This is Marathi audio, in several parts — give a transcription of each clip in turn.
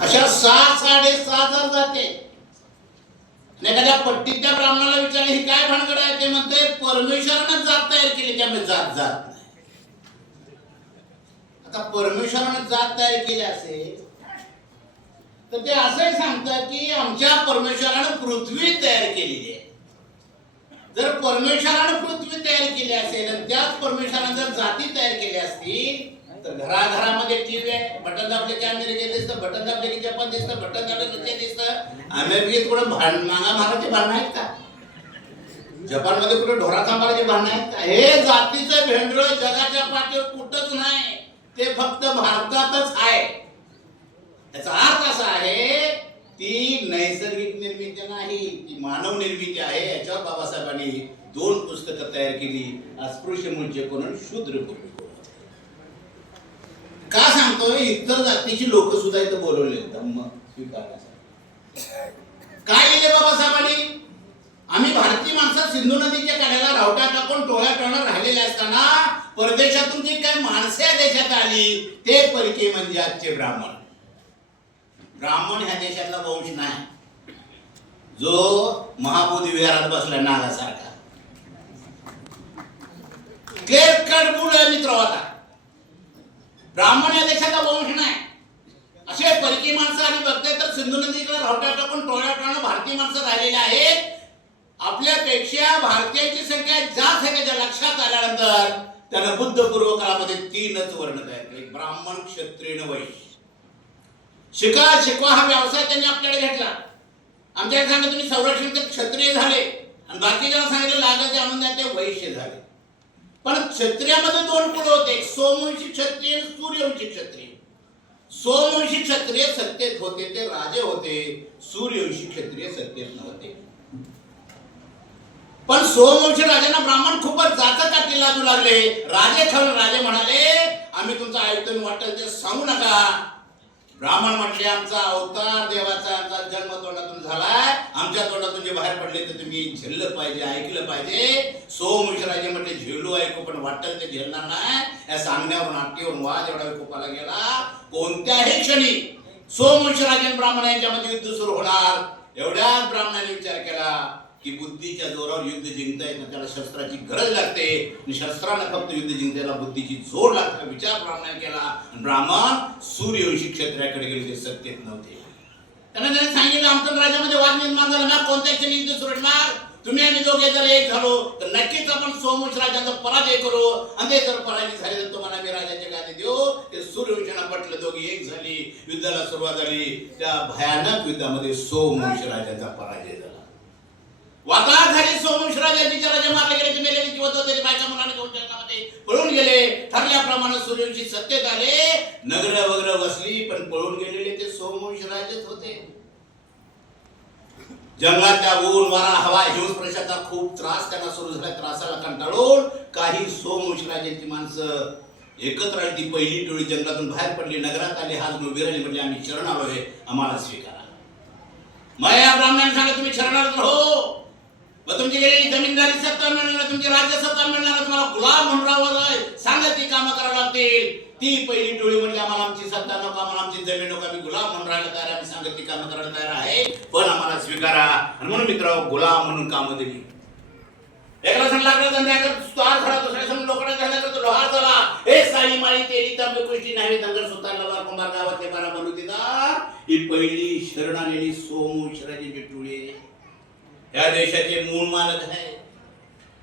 अशा सहा साडेसहा हजार जाते आणि एखाद्या पट्टीच्या ब्राह्मणाला विचारले ही काय भानगड आहे? ते म्हणते परमेश्वरानं जात तयार केली त्यामुळे जात जात नाही. आता परमेश्वरानं जात तयार केली असेल तर ते असंही सांगतात की आमच्या परमेश्वरानं पृथ्वी तयार केलेली आहे. जर परमेश्वरानं पृथ्वी तयार केली असेल आणि त्याच परमेश्वरानं जर जाती तयार केल्या असतील तर घराघरामध्ये टीव्ही आहे बटन दाबले की अमेरिकेत दिसतं बटन दाबले की जपान दिसतं बटन दाबले की दिसतं. अमेरिकेत कुठं भांड मागा माराचे भांडणं आहेत का? जपानमध्ये कुठे ढोरा सांभाळाचे भांडणं आहेत का? हे जातीचं भेंडळ जगाच्या पाठीवर कुठंच नाही. ते फक्त भारतातच आहे. याचा अर्थ असा आहे ती नैसर्गिक निर्मिती नाही ती मानव निर्मिती आहे. याच्यावर बाबासाहेबांनी दोन पुस्तकं तयार केली. अस्पृश्य म्हणजे कोण? शूद्र कोण का सांगतोय? इतर जातीची लोक सुद्धा इथं बोलवले धम्म स्वीकारण्यासाठी. काय लिहिले बाबासाहेबांनी? आम्ही भारतीय माणसं सिंधू नदीच्या कड्याला रावटा टाकून टोळ्या टोळ्या राहिलेले असताना परदेशातून जी काही माणसे या देशात आली ते परिके म्हणजे आजचे ब्राह्मण. ब्राह्मण ह्या देशातला वंश नाही. जो महाबोधी विहारात बसला नागासारखा. क्लिअर कट बुल मित्र हो आता. ब्राह्मण या देशाचा वंश नाही. असे परकी माणसं आणि बघते तर सिंधू नदीकडे रावट्या टाकून टोळ्या टोळ्या भारतीय माणसं राहिलेली आहेत. आपल्यापेक्षा भारतीयांची संख्या जास्त आहे त्याच्या लक्षात आल्यानंतर त्यानं बुद्ध पूर्व काळामध्ये तीनच वर्ण तयार केले. ब्राह्मण क्षत्रिय वैश्य. शिका शिकवा हा व्यवसाय त्यांनी आपल्याकडे घेतला. आमच्याकडे सांगितलं तुम्ही संरक्षण क्षत्रिय झाले. आणि बाकीच्या सांगितलं लागत ते आणून द्या ते वैश्य झाले. पण क्षत्रियामध्ये दोन कुळ होते. सोमवंशी क्षत्रिय सूर्यवंशी क्षत्रिय. सोमवंशी क्षत्रिय सत्तेत होते ते राजे होते. सूर्यवंशी क्षत्रिय सत्तेत नव्हते. पण सोमवंशी राजांना ब्राह्मण खूपच जात काठी लागू लागले? राजे खरं राजे म्हणाले आम्ही तुमचं आयुक्त वाटेल ते सांगू नका. ब्राह्मण म्हटले आमचा अवतार देवाचा आमचा जन्म तोंडातून झालाय. आमच्या तोंडातून जे बाहेर पडले तर तुम्ही झेललं पाहिजे ऐकलं पाहिजे. सोमविषराजे म्हटले झेलू ऐकू पण वाटत ते झेलणार नाही. या सांगण्यावर नाट्यावरून वाद एवढा विकोपाला गेला. कोणत्याही क्षणी सोम मिश्राजी ब्राह्मण यांच्यामध्ये युद्ध सुरू होणार. एवढ्याच ब्राह्मणाने विचार केला की बुद्धीच्या जोरावर युद्ध जिंकता येत त्याला शस्त्राची गरज लागते. आणि शस्त्रानं फक्त युद्ध जिंकायला बुद्धीची जोड लागते. विचार ब्राह्मणाने केला. ब्राह्मण सूर्यवंशी क्षेत्राकडे गेले ते सत्तेत नव्हते. त्यांना त्याने सांगितलं आमच्या राज्यामध्ये वाद निर्माण झाला. ना कोणत्या क्षणी युद्ध सुरू तुम्ही आणि दोघे जर एक झालो तर नक्कीच आपण सोमवंश राजाचा पराजय करू. आणि ते जर पराजय झाले तर तुम्हाला मी राजाचे गादी देऊ. ते सूर्यवंशाला पटलं दोघे एक झाली. युद्धाला सुरुवात झाली. त्या भयानक युद्धामध्ये सोमवंश राजाचा पराजय झाला. वातावरण झाली सोमवंश राजाची राजा मारले गेले ते मेले किंवा तो त्याच्या बायका मुलाने घेऊन जंगलामध्ये पळून गेले. ठरल्याप्रमाणे सूर्यवंशी सत्तेत आले. नगर वगैरे बसली पण पळून गेलेले ते सोमवंश राजेच होते. जंगलातल्या ऊन वारा हवा हिंस प्रशाचा खूप त्रास त्यांना सुरू झाला त्रासाला कंटाळून काही सोमवंश राजांची माणसं एकत्र आली. ती पहिली टोळी जंगलातून बाहेर पडली नगरात आली. हात उभी राहिली म्हणजे आम्ही शरण आलोय आम्हाला स्वीकारा. माया ब्राह्मण सांगा तुम्ही शरणागत हो. मग तुमची गेलेली जमीनदारी सत्ता मिळणार तुमची राज्य सत्ता मिळणार तुम्हाला गुलाम म्हणून राहावं सांगा ती कामं करावं लागतील. ती पहिली टोळी म्हणजे आम्हाला आमची सत्ता नको आम्हाला आमची जमीन नको आम्ही गुलाम म्हणून राहायला तयार आम्ही सांगत ती कामं करायला तयार आहे. पण आम्हाला स्वीकारा. आणि म्हणून मित्र गुलाम म्हणून कामं दिली. एकाला सण लागला धंद्याकर स्वार झाला दुसऱ्या सण लोकडा धंदा करतो लोहार झाला. हे साई माळी तेली तांबे कुष्टी नाही दंगर सुतार लवार कुंभार गावात ते बारा बलुतेदार ही पहिली शरण आलेली सोमू शराजीची टोळी आहे. या देशाचे मूळ मालक आहे.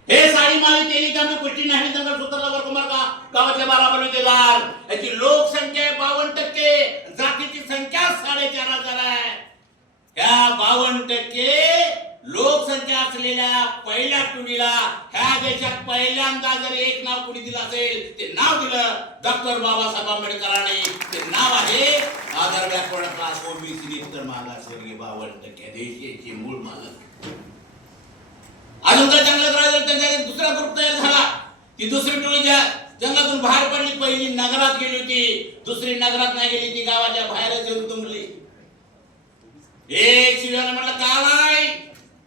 हे साडी माळी तेली तांबे कुष्टी नाही दंगर सुतरला कुमार का? गावातले बारा बनवतेदार याची लोकसंख्या आहे बावन्न टक्के जातीची संख्या साडेचार हजार आहे. या बावन्न टक्के लोकसंख्या असलेल्या पहिल्या टोळीला ह्या देशात पहिल्यांदा जर एक नाव कुणी दिलं असेल ते नाव दिलं डॉक्टर बाबासाहेब आंबेडकरांनी. ते नाव आहे आधार बॅकवर्ड क्लास ओबीसी इतर मागासवर्गीय बावन्न टक्के. देशाचे मूळ अजून काय जंगलात राहिलं त्यांचा दुसरा ग्रुप तयार झाला. ती दुसरी टोळी ज्या जंगलातून बाहेर पडली पहिली नगरात गेली होती. दुसरी नगरात नाही गेली ती गावाच्या बाहेरच येऊन तुंबली एक शिव्याने म्हटलं का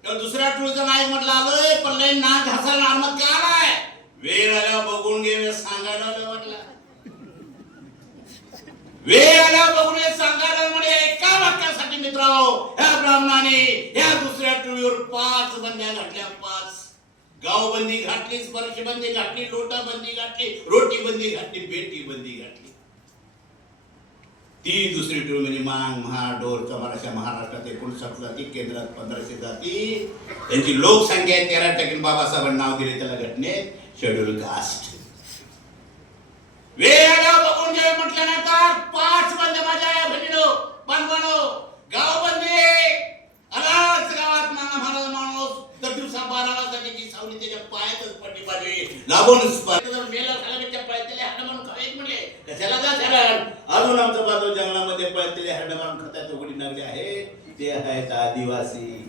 तर दुसऱ्या टोळीचा नाही म्हटलं आलोय पण लय ना घासायला मग का नाही वेळ आल्या बघून घे सांगायला आलं म्हटलं. वेला सांगायला म्हणे बघून हे सांगायला म्हणे महाराणी ह्या दुसऱ्या टोळीवर पाच बंद्या घातल्या पाच. गावबंदी घातली स्पर्शबंदी घातली लोटाबंदी घातली रोटी बंदी घातली बेटी बंदी घातली. ती दुसरी टोळी म्हणजे मांग महाडोर चमाराच्या महाराष्ट्रात एकोणसाठ जाती केंद्रात पंधराशे जाती त्यांची लोकसंख्या तेरा टक्के. बाबासाहेबांना नाव दिले त्याला घटनेत शेड्यूल कास्ट. वेळेला बघून घे म्हटल्यानंतर पाच बंद माझ्या या बहिणीनो. बांधवानो गाव बंदे अलाच गावात नाना महाराज माणूस तर दिवसा बारा वाजता त्याची सावली त्याच्या पायातच पडली. पाहिजे लागून मेला खाला पळतेले हरण म्हणून खावेत म्हणले कशाला जा कारण अजून आमचं बाजू जंगलामध्ये पळतेले हरण म्हणून खात्यात उघडी लागले आहे ते आहेत आदिवासी.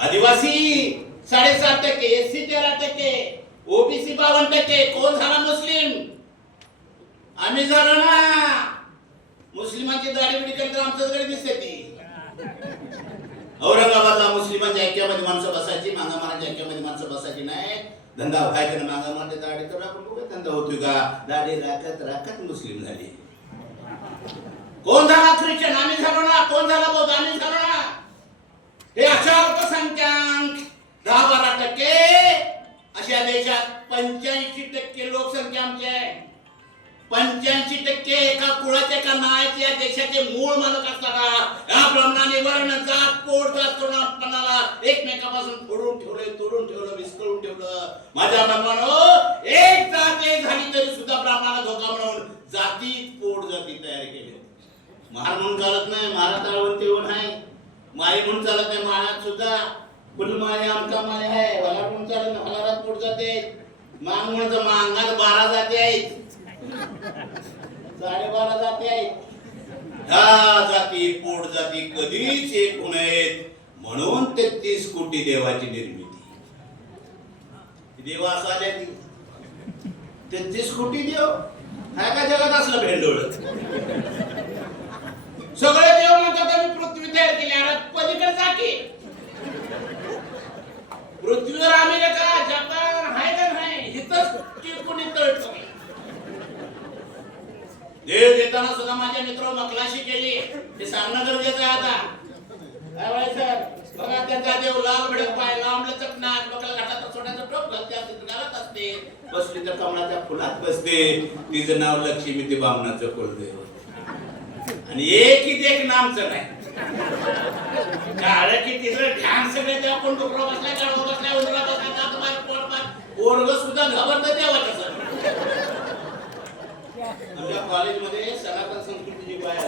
आदिवासी साडेसात टक्के एस सी तेरा टक्के ओबीसी बावन्न टक्के कोण झाला मुस्लिम? आम्ही झालो ना. मुस्लिमांची दाढी बिडी केली तर आमच्याकडे दिसते ती. औरंगाबादला मुस्लिमांच्या ऐक्यामध्ये माणसं बसायची मागा माराच्या ऐक्यामध्ये माणसं बसायची नाही. धंदा हो, व्हायचा ना मांगा मारते दाढी तर आपण बघूया धंदा होतोय का? दाढी राखत राखत मुस्लिम झाली. कोण झाला ख्रिश्चन? आम्ही झालो ना कोण झाला बौद्ध? आम्ही झालो ना हे अशा अल्पसंख्याक दहा बारा टक्के अशा देशात पंच्याऐंशी टक्के लोकसंख्या आमची आहे. पंच्याऐंशी टक्के एका कुळाचे एका नायचे या देशाचे मूळ मालक असताना या ब्राह्मणाने वर्ण जात पोट जात तरुणापणाला एकमेकापासून फोडून ठेवलं तोडून ठेवलं विस्कळून ठेवलं. माझ्या बांधवानो एक जात एक झाली तरी सुद्धा ब्राह्मणाला धोका म्हणून जातीत पोट जाती तयार केले. महार म्हणून चालत नाही महाराज आळवंती होऊन आहे. माई म्हणून चालत नाही महाराज सुद्धा. फुलमाळे आमका माळे आहे. हलार म्हणून चालत नाही हलारात पोट जाते. मांग म्हणून तर मांगात बारा जाती आहेत. साडेबारा जाती आहे ह्या जाती पोट जाती कधीच एक होऊ नयेत. म्हणून तेहतीस कोटी देवाची निर्मिती. देवा असा ती तेहतीस कोटी देव काय का जगात असलं भेंडोळ? सगळे देव म्हणतात आम्ही पृथ्वी तयार केली अरे पलीकडे जा की पृथ्वीवर अमेरिका जपान आहे का नाही इथंच कोणी तळ सगळे देव देताना सुद्धा माझ्या मित्र मकलाशी केली. हे सांगणं गरजेचं आहे आता. काय बघा त्यांचा देव लाल भडक पाय लांबलं चकणार नाक घाटात सोड्याचं टोप घालते घालत असते. बसली तर कमळाच्या फुलात बसते. तिचं नाव लक्ष्मी ते बामणाचं कुलदेव. आणि एक ही एक नामचं नाही. कारण की तिथं ध्यान सगळे तेव्हा कोण डोकरा बसलाय गाडवा बसलाय उंदरा बसलाय पोरग सुद्धा देवाच्या सर आमच्या कॉलेजमध्ये सनातन संस्कृतीची बाय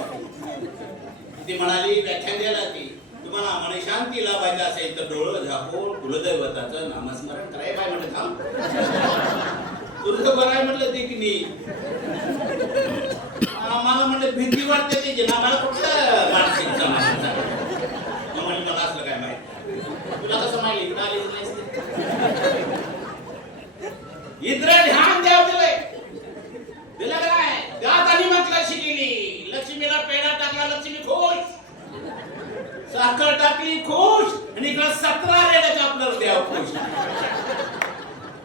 ती म्हणाली व्याख्यान द्यायला ती. तुम्हाला म्हणे शांती लाभायचं असेल तर डोळं झाकून कुलदैवताचं नामस्मरण कराय बाय म्हणे थांब. तुझं बराय म्हटलं ते की नाही. आम्हाला म्हटलं भीती वाटते त्याची ना मला कुठलं मानसिक समाजाचा मग म्हणे मला असलं काय माहीत तुला कसं माहिती? इकडं आली नाहीस ध्यान द्यावं दिलंय दिलं का नाही त्यात आणि मकलाशी गेली लक्ष्मीला पेढा टाकला लक्ष्मी खुश साखर टाकली खुश. आणि इकडं सतरा रेड्याचं आपल्याला द्याव खुश.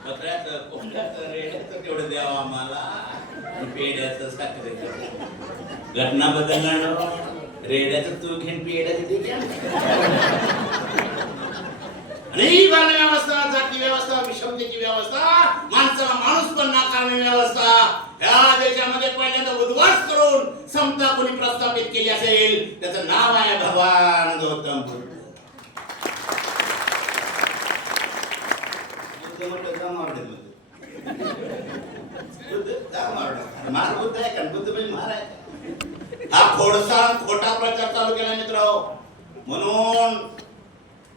सतऱ्याचं कोंबड्याचं रेड्याचं तेवढं द्यावं आम्हाला. पेड्याचं साखरेचं घटना बदलणार रेड्याचं तू घेऊन पेड्याचं ठीक आहे आणि ही वर्ण व्यवस्था जाती व्यवस्था विषमतेची व्यवस्था माणसाला माणूस पण नाकारणी व्यवस्था या देशामध्ये पहिल्यांदा उद्वास करून समता कोणी प्रस्थापित केली असेल त्याचं नाव आहे भगवान गौतम बुद्ध. मार बुद्ध आहे का? बुद्ध म्हणजे मार आहे. हा खोडसा खोटा प्रचार चालू केला मित्र म्हणून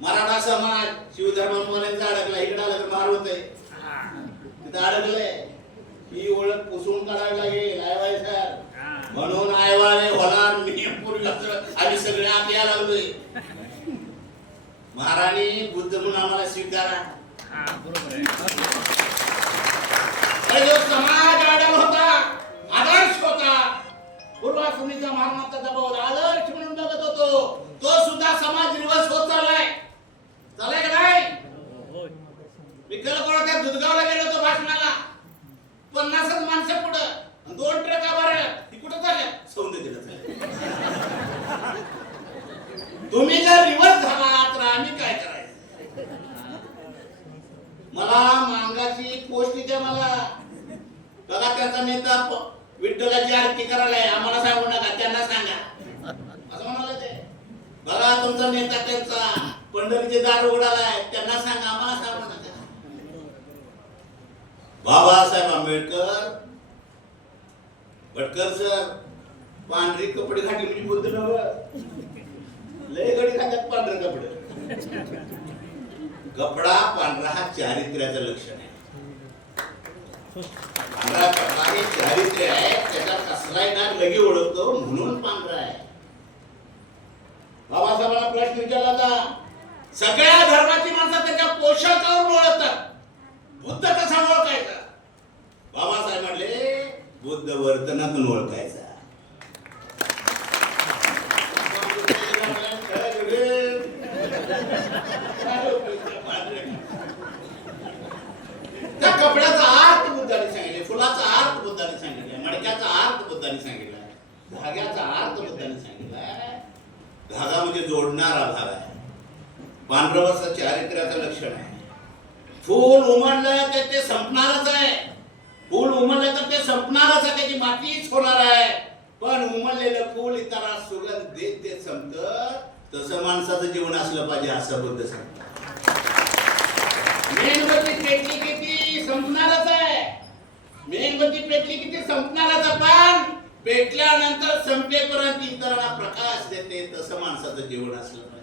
मराठा समाज शिवधर्मांपर्यंत अडकला इकडे आलं तर मार होतंय. तिथं अडकलंय. ही ओळख पुसून काढावी लागेल आयवाय सर म्हणून आयवाळे होणार मी आम्ही सगळे आत यायला लागलोय. महाराणी बुद्ध म्हणून आम्हाला स्वीकारा. समाज आडल होता आदर्श होता पूर्वासुनीचा महाराणाचा दबाव. आदर्श म्हणून बघत होतो. तो सुद्धा समाज रिवर्स होत चाललाय. चाललाय का नाही? मी कल त्या दुधगावला गेलो होतो भाषणाला. पन्नासच माणसं पुढं आणि दोन ट्रका भरल्या ती कुठं चालल्या सौंदर्य तुम्ही जर रिवर्स झाला तर आम्ही काय करायचं मला मांगाची पोस्ट द्या मला बघा त्याचा नेता प- विठ्ठलाची आरती करायला आहे. आम्हाला सांगू नका त्यांना सांगा असं म्हणाले ते बघा तुमचा नेता त्यांचा पंढरीचे दार उघडालाय त्यांना सांगा आम्हाला सांगू नका बाबासाहेब आंबेडकर भटकर सर. पांढरे कपडे घातली म्हणजे बुद्ध ना लय घडी खात्यात पांढरे कपडे. कपडा पांढरा हा चारित्र्याचं लक्षण आहे. पांढरा कपडा हे चारित्र्य आहे त्याचा कसलाही ना लगे ओळखतो म्हणून पांढरा आहे. बाबासाहेबांना प्रश्न विचारला होता सगळ्या धर्माची माणसं त्याच्या पोशाखावरून ओळखतात. बुद्ध कसा ओळखायचा? बाबासाहेब म्हणले बुद्ध वर्तनातून ओळखायचा. त्या कपड्याचा अर्थ बुद्धाने सांगितले फुलाचा अर्थ बुद्धाने सांगितलाय मडक्याचा अर्थ बुद्धाने सांगितला धाग्याचा अर्थ बुद्धाने सांगितला. धागा म्हणजे जोडणारा भाग आहे. पांढरवसा चारित्र्याचं लक्षण आहे. फूल उमडलं तर ते संपणारच आहे. फूल उमललं तर ते संपणारच आहे त्याची मातीच होणार आहे. पण उमललेलं फूल इतरा सुगंध देत देत संपत. तसं माणसाचं जीवन असलं पाहिजे असं बुद्ध सांगतात. मेणबत्ती पेटली किती संपणारच आहे. मेणबत्ती पेटली किती संपणारच पण पेटल्यानंतर संपेपर्यंत इतरांना प्रकाश देते तसं माणसाचं जीवन असलं पाहिजे.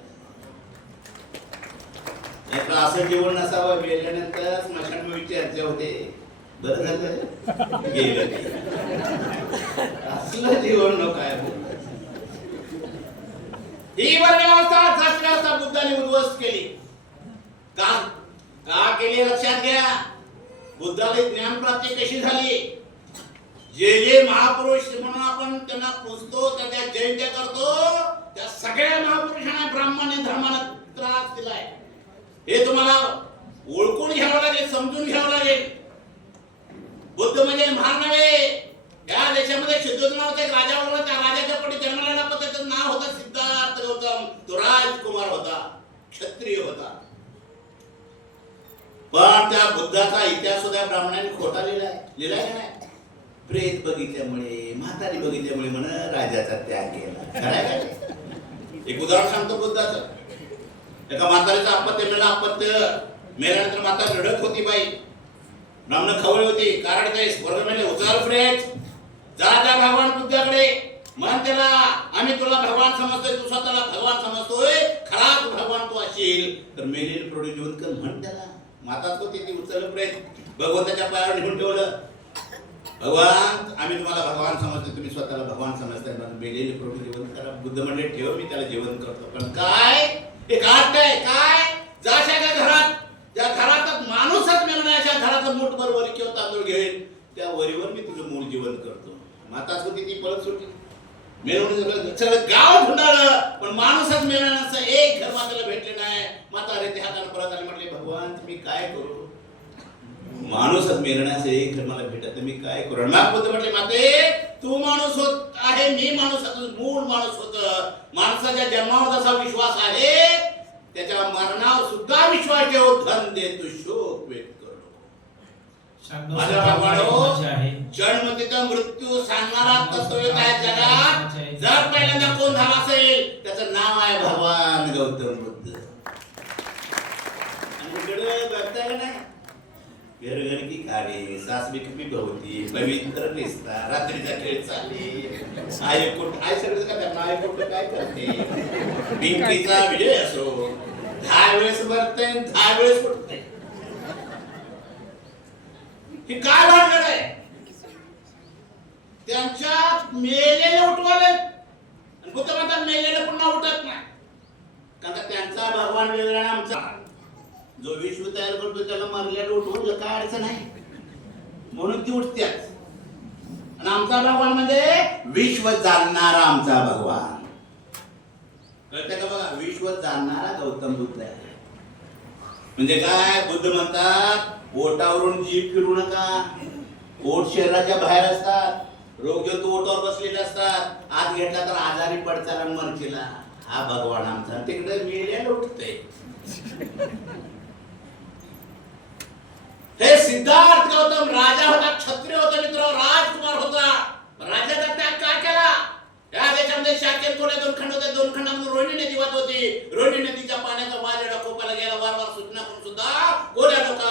असं जीवन नसावं गेल्यानंतर स्मशान चर्चा होते. बरं झालं. गेलं. असलं आहे ही वर्गव्यवस्था बुद्धाने उद्ध्वस्त केली. का? का केली? लक्षात घ्या. बुद्धाला ज्ञान प्राप्ती कशी झाली? जे जे महापुरुष म्हणून आपण त्यांना पुजतो त्या जयंत्या करतो त्या सगळ्या महापुरुषांना ब्राह्मण धर्माने त्रास दिलाय. हे तुम्हाला ओळखून घ्यावं लागेल समजून घ्यावं लागेल. बुद्ध म्हणजे महान नव्हे या देशामध्ये सिद्धोद एक राजा होता. त्या राजाच्या पोटी जन्माला पण त्याचं नाव होतं सिद्धार्थ गौतम. तो राजकुमार होता. क्षत्रिय होता. पण त्या बुद्धाचा इतिहास सुद्धा ब्राह्मणांनी खोटा लिहिलाय. लिहिलाय का नाही? प्रेत बघितल्यामुळे म्हातारी बघितल्यामुळे म्हण राजाचा त्याग केला. एक उदाहरण सांगतो बुद्धाचं. एका म्हातारीचं अपत्य मिळालं. अपत्य मेल्यानंतर माता रडत होती बाई. ब्राह्मण खवळी होती. कारण ते स्वर्ग मेले उचल फ्रेज जा त्या भगवान तुझ्याकडे. म्हण त्याला आम्ही तुला भगवान समजतोय तू स्वतःला भगवान समजतोय. खराच भगवान तू असेल तर मेलेल प्रोडी जीवन कर म्हण त्याला. माताच होती ती उचल प्रयत्न भगवंताच्या पायावर निघून ठेवलं. भगवान आम्ही तुम्हाला भगवान समजतो तुम्ही स्वतःला भगवान समजताय. म्हणून मेलेले प्रोटी जीवन करा. बुद्ध म्हणले ठेव मी त्याला जेवण करतो. पण काय? एक आठ काय? मी जीवन करतो. माताच होती ती पळत सुटली. मिळवणी सगळं गाव धुंडाळलं पण माणूसच मिळवण्याचं एक घर मात्र भेटले नाही. माता रे ते हाताने परत आले म्हटले भगवान तुम्ही काय करू? माणूसच मिळण्याचं एक घर मला भेटत मी काय करू? मग बुद्ध म्हटले माते तू माणूस होत आहे मी माणूस आहे, मूळ माणूस होत. माणसाच्या जन्मावर जसा विश्वास आहे त्याच्या मरणावर सुद्धा विश्वास ठेव धन दे तू शोक व्यक्त माझ्या बाबांनो, जन्म तिथं मृत्यू सांगणारा तत्व काय जगात. जर पहिल्यांदा कोण झाला असेल त्याचं नाव आहे भगवान गौतम बुद्ध. आणि इकडे बघताय का नाही? घरघर की काढे सासबी कपी भवती पवित्र नेसता रात्रीचा खेळ चाले. आई कुठ आई सगळं का त्यांना कुठं काय करते? पिंकीचा विजय असो. दहा वेळेस भरते दहा वेळेस उठते हे काय भानगड आहे? त्यांच्या मेलेले उठवाले बुद्ध म्हणतात मेलेले पुन्हा उठत नाही. कारण त्यांचा भगवान वेगळा आणि आमचा. जो विश्व तयार करतो त्याला मरल्याला उठवलं काय अडचण आहे? म्हणून ती उठत्याच. आणि आमचा भगवान म्हणजे विश्व जाणणारा आमचा भगवान. कळतं का बघा? विश्व जाणणारा गौतम बुद्ध आहे. म्हणजे काय? बुद्ध म्हणतात ओटावरून जीप फिरू नका. ओट शरीराच्या बाहेर असतात. रोग तो ओटावर बसलेले असतात. आत घेतला तर आजारी पडचाल आणि मरशीला हा भगवान आमचा. तिकडे मेल्याला उठतंय हे सिद्धार्थ गौतम राजा होता क्षत्रिय होता मित्र राजकुमार होता. राजाचा त्याग काय केला? या देशामध्ये शाखेत कोणी दोन खंड होते. दोन खंडामध्ये रोहिणी नदी होती. रोहिणी नदीच्या पाण्याचा वाजेडा खोपाला गेला वार वार सूचना करून सुद्धा कोण्या लोक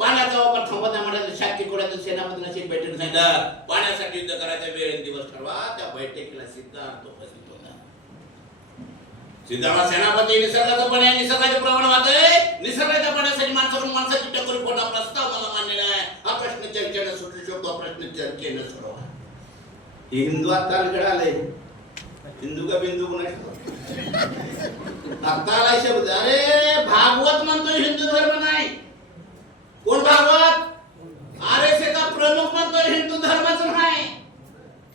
पाण्याचा वापर थांबवत नाही म्हणायचं शाक्य कोणाचं सेनापतीला एक बैठक सांगितलं पाण्यासाठी युद्ध करायचा वेळ दिवस ठरवा. त्या बैठकीला सिद्धांत उपस्थित होता. सिद्धांत सेनापती निसर्गाचं पाणी आहे निसर्गाचे प्रमाण वाहतंय निसर्गाच्या पाण्यासाठी माणसाकडून माणसाची टक्कर कोणा प्रस्ताव मला मानलेला आहे. हा प्रश्न चर्चेनं सुटू शकतो हा प्रश्न चर्चेनं सोडवा. हे हिंदू कालगड आलंय. हिंदू का बिंदू कोणाशी आता आलाय शब्द. अरे भागवत म्हणतो हिंदू धर्म नाही. कोण भागवत आर एस चा प्रमुख म्हणतोय हिंदू धर्मच नाही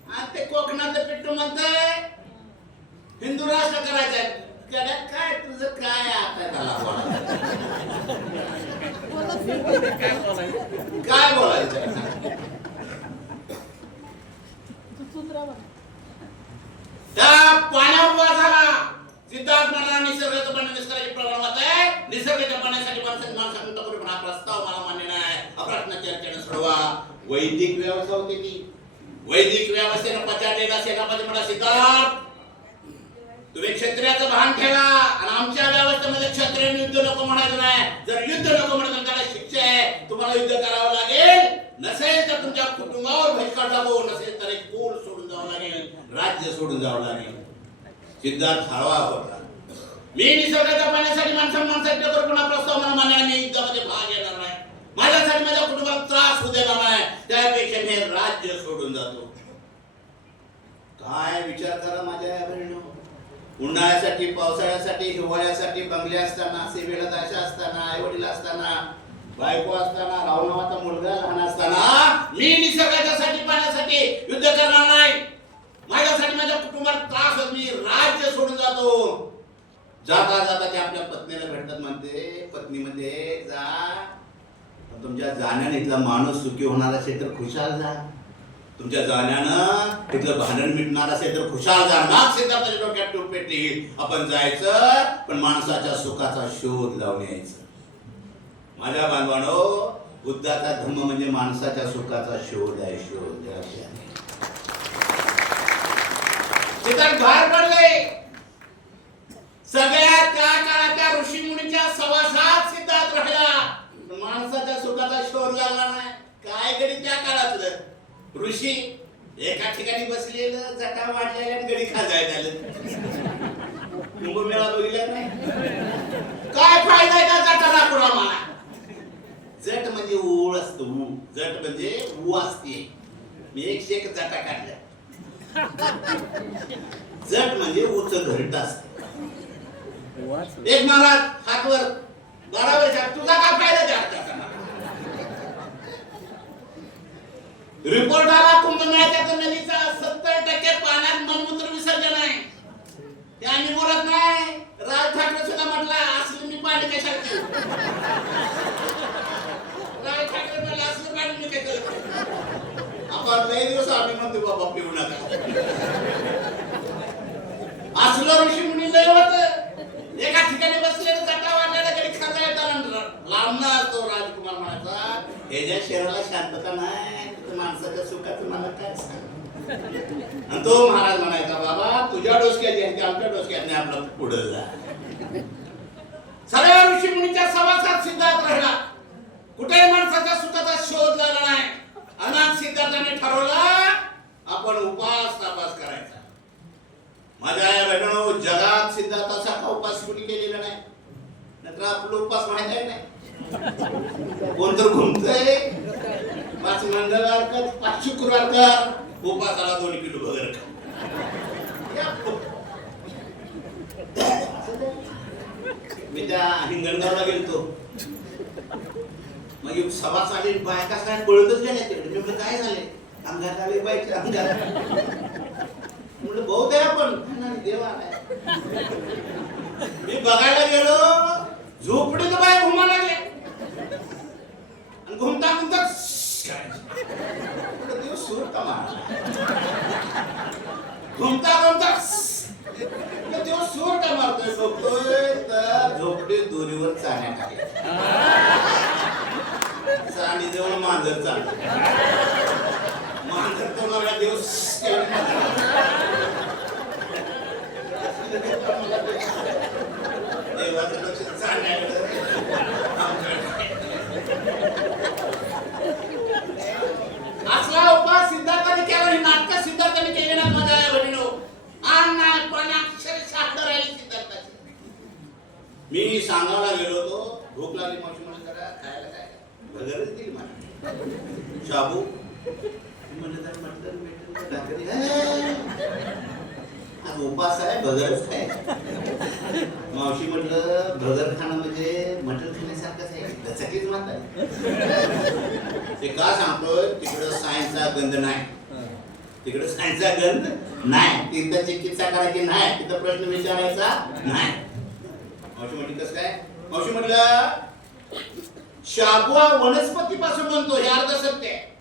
आणि ते कोकणातलं पिट्टू म्हणतंय हिंदू राष्ट्र करायचंय त्याला काय तुझं काय आता त्याला बोलायचं? काय बोलायचं? त्या पाण्यावर झाला सिद्धार्थ म्हणाला निसर्गाचं पाणी निसर्गाचे प्रमाणात आहे निसर्गाच्या पाण्यासाठी माणसाने माणसाने टकोरी पण हा प्रस्ताव मला मान्य नाही हा प्रश्न चर्चेने सोडवा. वैदिक व्यवस्था होती की? वैदिक व्यवस्थेनं पचाडलेला सेनापती म्हणजे म्हणा सिद्धार्थ तुम्ही क्षेत्रियाचं भान ठेवा आणि आहे युद्ध करावं लागेल. नसेल तर तुमच्या कुटुंबावर बहिष्कार टाकू नसेल तर एक कुल सोडून जावं लागेल राज्य सोडून जावं लागेल. सिद्धार्थ हरवा होता. मी निसर्गाच्या पाण्यासाठी माणसा माणसाची कोणा प्रस्ताव मला मानणार मी युद्धामध्ये भाग येणार नाही. माझ्यासाठी माझ्या कुटुंबात त्रास होऊ देणार नाही. त्यापेक्षा मी राज्य सोडून जातो. काय विचार करा माझ्या या बहिणीनो. उन्हाळ्यासाठी पावसाळ्यासाठी हिवाळ्यासाठी बंगले असताना सेवेला जायचं असताना आई वडील असताना बायको असताना रावणावाचा मुलगा लहान असताना मी निसर्गाच्यासाठी पाण्यासाठी युद्ध करणार नाही. माझ्यासाठी माझ्या कुटुंबात त्रास होत मी राज्य सोडून जातो. जाता जाता ते आपल्या पत्नीला भेटतात म्हणते पत्नी म्हणते जा तुमच्या जाण्याने इथला माणूस सुखी होणार असेल तर खुशाल जा. तुमच्या जाण्यानं तिथलं भांडण मिटणार असेल तर खुशाल जा. नाग सिद्धार्थाच्या डोक्यात टोप पेटली आपण जायचं पण माणसाच्या सुखाचा शोध लावून यायचं. माझ्या बांधवानो बुद्धाचा धम्म म्हणजे माणसाच्या सुखाचा शोध आहे शोध. हे बाहेर पडले सगळ्या त्या काळाच्या ऋषी मुनीच्या सवासात सिद्धात राहिला माणसाच्या सुखाचा शोध लागला नाही. काय गडी त्या काळातलं. ऋषी एका ठिकाणी बसलेलं जटा वाढलेल्या आणि गडी खाजाय झालं कुंभमेळा बघितला नाही? काय फायदा आहे का जटा दाखवला मला जट म्हणजे ओळ असतो ऊ जट म्हणजे ऊ असते. मी एकशे एक जटा काढल्या. जट म्हणजे ऊच घरट असत. एक महाराज हातवर बारा वर्षात तुझा काय फायदा त्या रिपोर्ट आला कुंभमेळ्याच्या नदीचा सत्तर टक्के पाण्यात मनमूत्र विसर्जन आहे. ते आम्ही बोलत नाही. राज ठाकरे सुद्धा म्हटलं असलं मी पाणी कशाला पिऊ? राज ठाकरे म्हणले असलं पाणी मी कशाला आपण लय दिवस आम्ही म्हणतो बाबा पिऊ नका. असलं ऋषी मुनी लय होत. एका ठिकाणी बसले जटा वाढलेला कधी खाता येताना लांबणार तो राजकुमार म्हणायचा हे ज्या शहराला शांतता नाही तिथं माणसाच्या सुखाचं मला काय सांग? आणि तो महाराज म्हणायचा बाबा तुझ्या डोसक्यात आहे आमच्या डोसक्यात नाही आपलं पुढे जा. सगळ्या ऋषी मुनीच्या सभासात सिद्धार्थ राहिला. कुठेही माणसाच्या सुखाचा शोध झाला नाही. अनाथ सिद्धार्थाने ठरवला आपण उपास तपास करायचा. माझ्या या बहिणीनो जगात सिद्धार्थासारखा उपास कुणी केलेला नाही? नंतर आपलं उपास माहीत आहे नाही? कोण तर घुमतय? पाच मंगळवार कर पाच शुक्रवार कर उपासाला दोन किलो भगर खा. मी त्या हिंगणगावला गेलतो. मग सभा चालेल बायका काय पळतच गेल्या तिकडे. मी म्हटलं काय झाले? अंगात आले बाईच्या अंगात म्हटलं बहुत आहे आपण देवा मी बघायला गेलो झोपडीत बाय घुमा लागले. आणि घुमता घुमता श्श्श देव सूर का घुमता घुमता देव सूर का मारतोय पडली तर चाण्या दोरीवर चालण्यात आले. मांजर चाललं मांजर तो दिवस देवाचं लक्ष असला उपास सिद्धार्थाने केला ही नाटक सिद्धार्थाने ना माझ्या बहिणीनो पण अक्षरशः सिद्धार्थाची. मी सांगायला गेलो होतो भूक लागली मावशी म्हणून जरा खायला काय? भगरच दिली मला शाबू? म्हणलं तर म्हटलं भेटलं भाकरी आहे. आज उपास आहे भगरच आहे. मावशी म्हटलं भगर खाणं म्हणजे मटण खाण्यासारखंच आहे. ते का सांगतोय? तिकडं सायन्सचा गंध नाही. तिकडं सायन्सचा गंध नाही. तिथं चिकित्सा करायची नाही तिथं प्रश्न विचारायचा नाही. मावशी म्हटली कसं काय? मावशी म्हटलं शाबुआ वनस्पतीपासून बनतो हे अर्ध सत्य आहे.